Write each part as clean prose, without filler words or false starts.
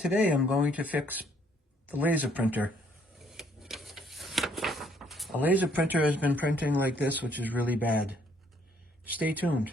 Today I'm going to fix the laser printer. A laser printer has been printing like this, which is really bad. Stay tuned.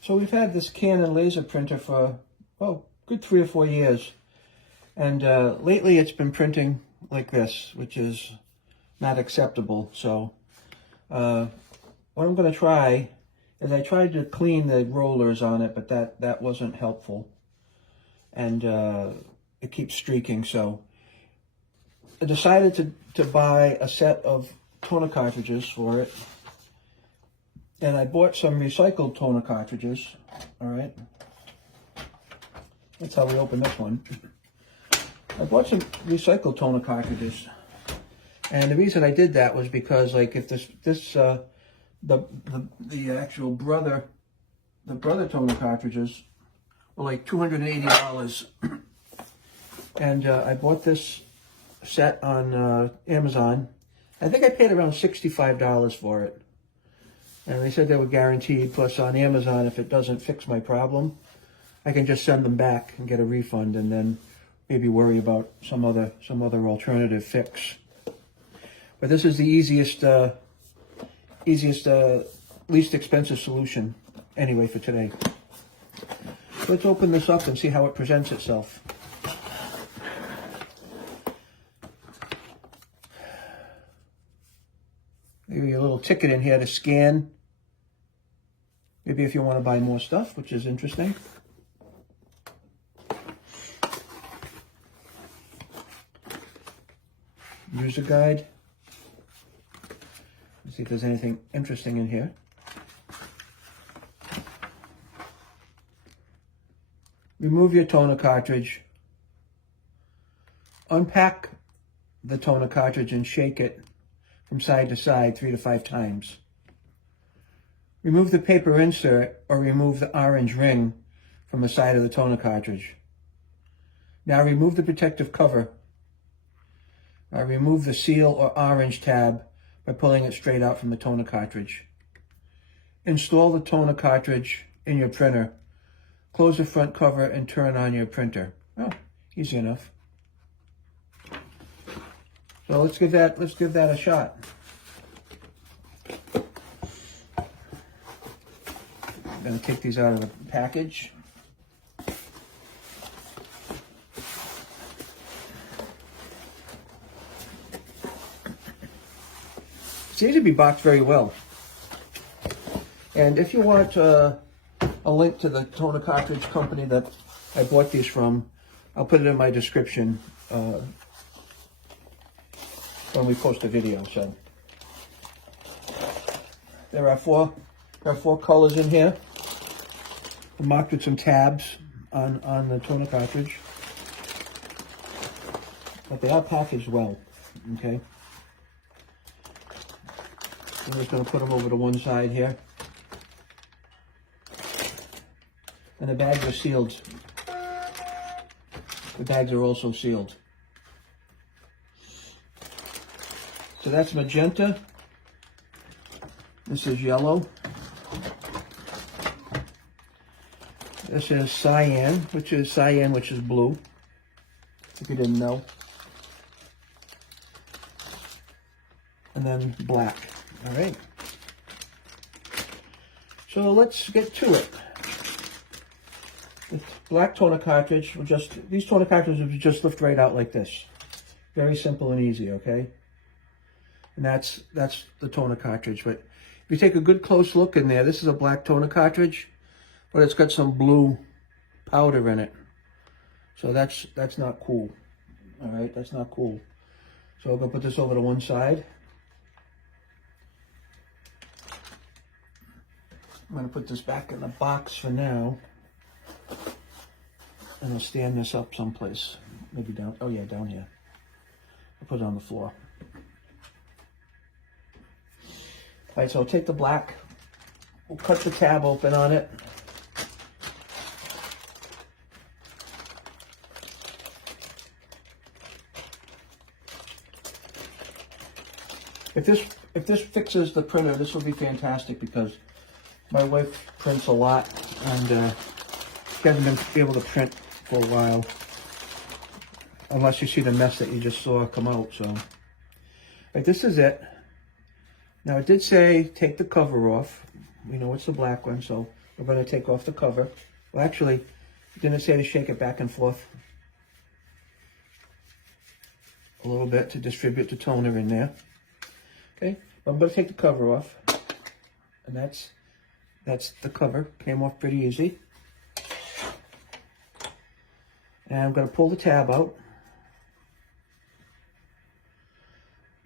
So we've had this Canon laser printer for, well, good 3 or 4 years. And lately it's been printing like this, which is not acceptable. So what I'm going to try is I tried to clean the rollers on it, but that wasn't helpful. And it keeps streaking. So I decided to buy a set of toner cartridges for it. And I bought some recycled toner cartridges, all right? That's how we open this one. I bought some recycled toner cartridges. And the reason I did that was because, like, if the actual brother toner cartridges were like $280. And I bought this set on Amazon. I think I paid around $65 for it. And they said they were guaranteed, plus on Amazon, if it doesn't fix my problem, I can just send them back and get a refund and then maybe worry about some other alternative fix. But this is the easiest, least expensive solution anyway for today. Let's open this up and see how it presents itself. Maybe a little ticket in here to scan. Maybe if you want to buy more stuff, which is interesting. User guide. Let's see if there's anything interesting in here. Remove your toner cartridge. Unpack the toner cartridge and shake it from side to side 3 to 5 times. Remove the paper insert or remove the orange ring from the side of the toner cartridge. Now remove the protective cover. Remove the seal or orange tab by pulling it straight out from the toner cartridge. Install the toner cartridge in your printer. Close the front cover and turn on your printer. Oh, easy enough. So let's give that a shot. I'm going to take these out of the package. Seems to be boxed very well. And if you want a link to the toner cartridge company that I bought these from, I'll put it in my description when we post a video. So there are four colors in here. I'm marked with some tabs on the toner cartridge, but they are packaged well. Okay. I'm just going to put them over to one side here. And the bags are sealed. The bags are also sealed. So that's magenta. This is yellow. This is cyan, which is blue, if you didn't know. And then black. All right. So let's get to it. The black toner cartridge these toner cartridges will just lift right out like this. Very simple and easy, okay? And that's the toner cartridge. But if you take a good close look in there, this is a black toner cartridge, but it's got some blue powder in it. So that's not cool. All right, that's not cool. So I'm gonna put this over to one side. I'm going to put this back in the box for now. And I'll stand this up someplace. Maybe down, oh yeah, down here. I'll put it on the floor. All right, so I'll take the black we'll cut the tab open on it. If this fixes the printer, this will be fantastic because my wife prints a lot and she hasn't been able to print for a while. Unless you see the mess that you just saw come out, so. Right, this is it. Now it did say take the cover off. We know it's the black one, so we're going to take off the cover. Well, actually, it didn't say to shake it back and forth a little bit to distribute the toner in there. Okay, I'm going to take the cover off, and that's the cover. Came off pretty easy. And I'm going to pull the tab out.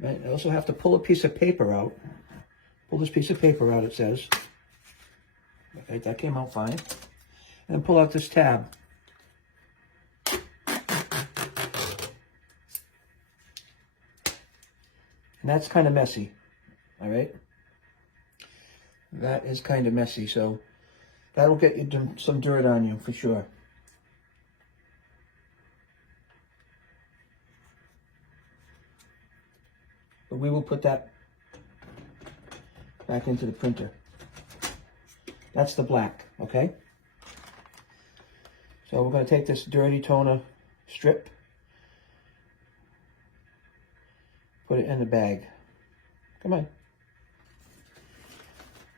Right, I also have to pull a piece of paper out. Pull this piece of paper out, it says. Okay, that came out fine. And then pull out this tab. And that's kind of messy, all right? That is kind of messy, so that'll get you some dirt on you for sure. But we will put that back into the printer. That's the black, okay? So we're going to take this dirty toner strip, put it in the bag. Come on.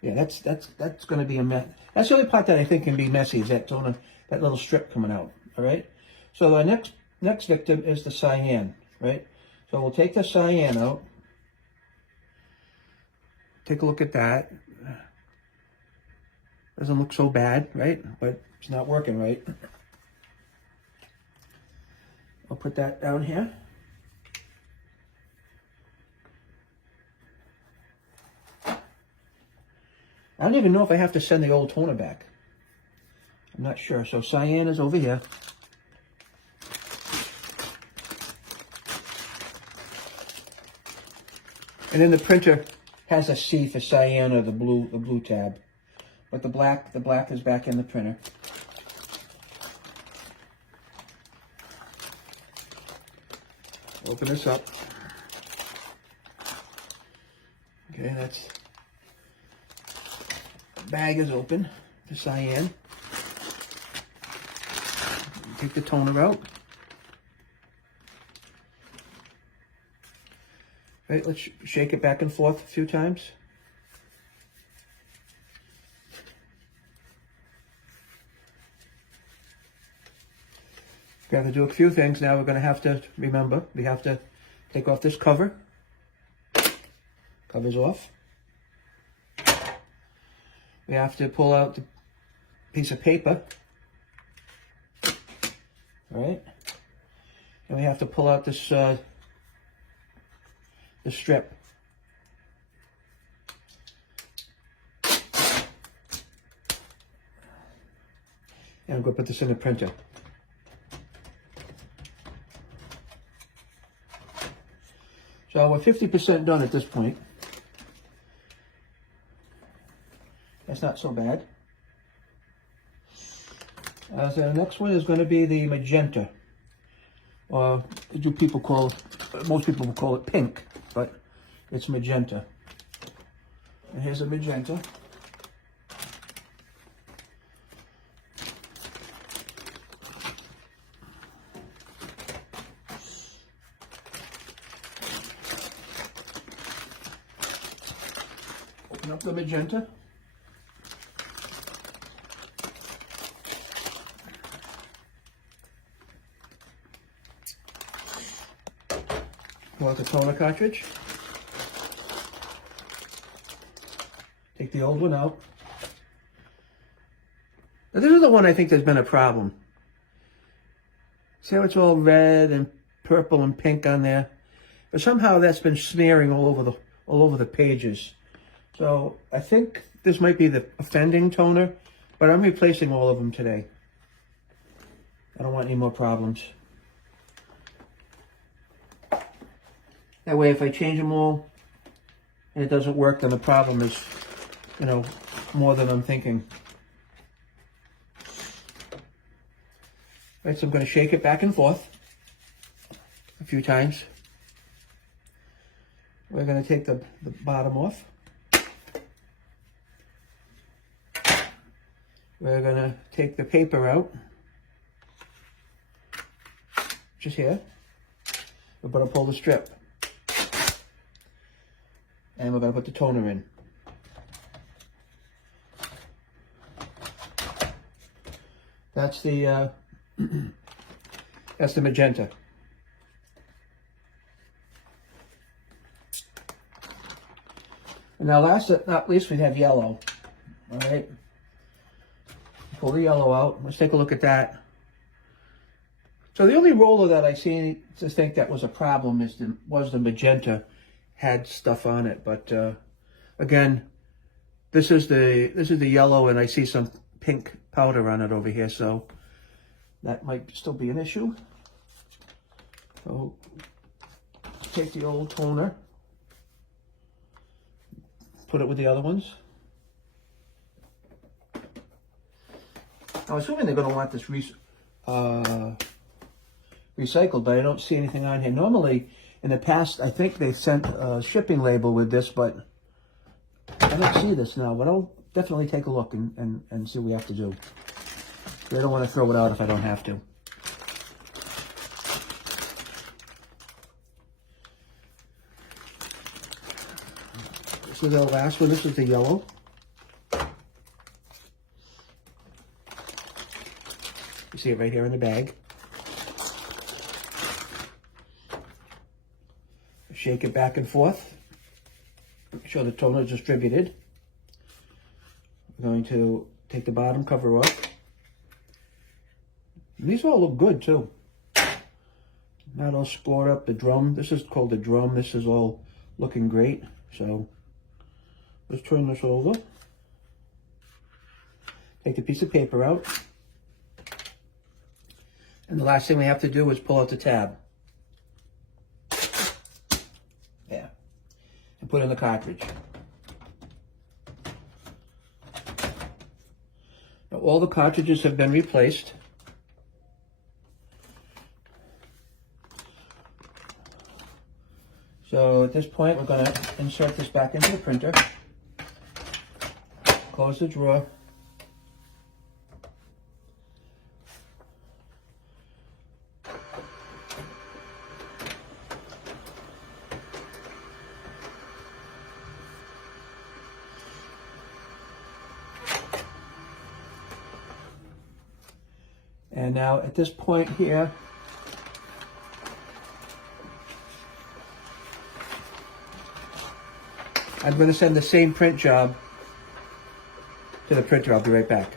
Yeah, that's going to be a mess. That's the only part that I think can be messy is that toner, that little strip coming out. All right. So the next victim is the cyan, right? So we'll take the cyan out. Take a look at that. Doesn't look so bad, right? But it's not working right. I'll put that down here. I don't even know if I have to send the old toner back. I'm not sure. So cyan is over here. And then the printer has a C for cyan or the blue tab. But the black is back in the printer. Open this up. Okay, that's the bag is open. The cyan. Take the toner out. Right, let's shake it back and forth a few times. We have to do a few things now. We're going to have to remember, we have to take off this cover. Cover's off. We have to pull out the piece of paper. All right. And we have to pull out this the strip. And I'm going to put this in the printer. So we're 50% done at this point. That's not so bad. So the next one is going to be the magenta. Or most people will call it pink, but it's magenta. And here's a magenta. Open up the magenta. Pull out the toner cartridge. Take the old one out. Now this is the one I think there's been a problem. See how it's all red and purple and pink on there? But somehow that's been smearing all over the pages. So I think this might be the offending toner, but I'm replacing all of them today. I don't want any more problems. That way if I change them all and it doesn't work, then the problem is you know, more than I'm thinking. All right, so I'm going to shake it back and forth a few times. We're going to take the bottom off. We're going to take the paper out, just here. We're going to pull the strip. And we're going to put the toner in. That's the that's the magenta. And now last but not least, we have yellow. All right. Pull the yellow out. Let's take a look at that. So the only roller that I see to think that was a problem was the magenta had stuff on it. But again, this is the yellow, and I see some pink powder on it over here, so that might still be an issue. So take the old toner, put it with the other ones. I'm assuming they're going to want this recycled, but I don't see anything on here. Normally, in the past, I think they sent a shipping label with this, but I don't see this now. But I'll definitely take a look and see what we have to do. I don't want to throw it out if I don't have to. This is our last one. This is the yellow. You see it right here in the bag. Shake it back and forth. Make sure the toner is distributed. I'm going to take the bottom cover off. And these all look good too. Not all scored up. The drum, this is called the drum. This is all looking great. So let's turn this over. Take the piece of paper out. And the last thing we have to do is pull out the tab. There. And put in the cartridge. Now all the cartridges have been replaced. So at this point, we're going to insert this back into the printer. Close the drawer. And now at this point here, I'm going to send the same print job to the printer. I'll be right back.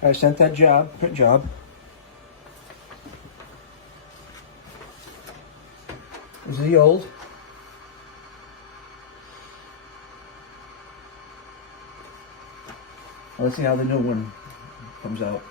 I sent that print job. This is the old. Let's see how the new one comes out.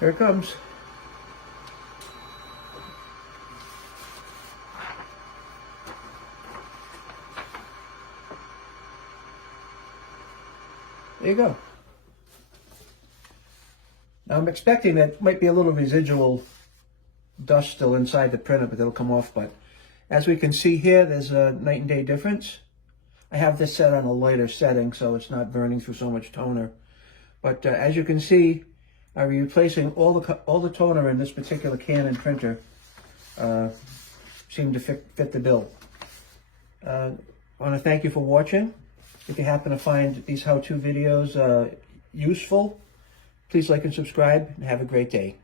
Here it comes. There you go. Now I'm expecting that might be a little residual dust still inside the printer, but it'll come off. But as we can see here, there's a night and day difference. I have this set on a lighter setting, so it's not burning through so much toner. But as you can see, I'm replacing all the toner in this particular Canon printer. Seemed to fit the bill. I want to thank you for watching. If you happen to find these how-to videos useful, please like and subscribe, and have a great day.